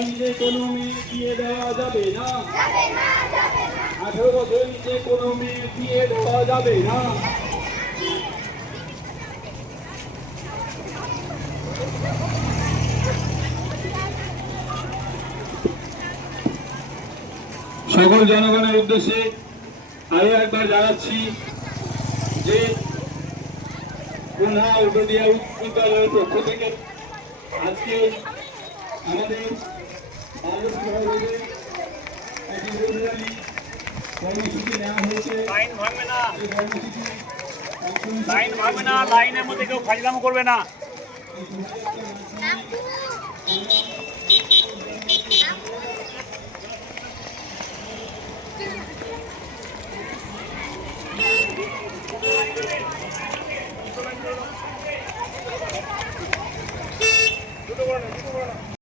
নিচে কোনো মেয়ে বিয়ে দেওয়া যাবে না। 18 বছর নিচে কোনো মেয়ে বিয়ে দেওয়া যাবে না। সকল জনগণের উদ্দেশ্যে আরো একবার জানাচ্ছি যে খুলনা উত্তরদিয়া উচ্চ বিদ্যালয়ের পক্ষ থেকে আজকে আমাদের কর্মসূচি নেওয়া হয়েছে। লাইনের মধ্যে কেউ ফাজলামো করবে না।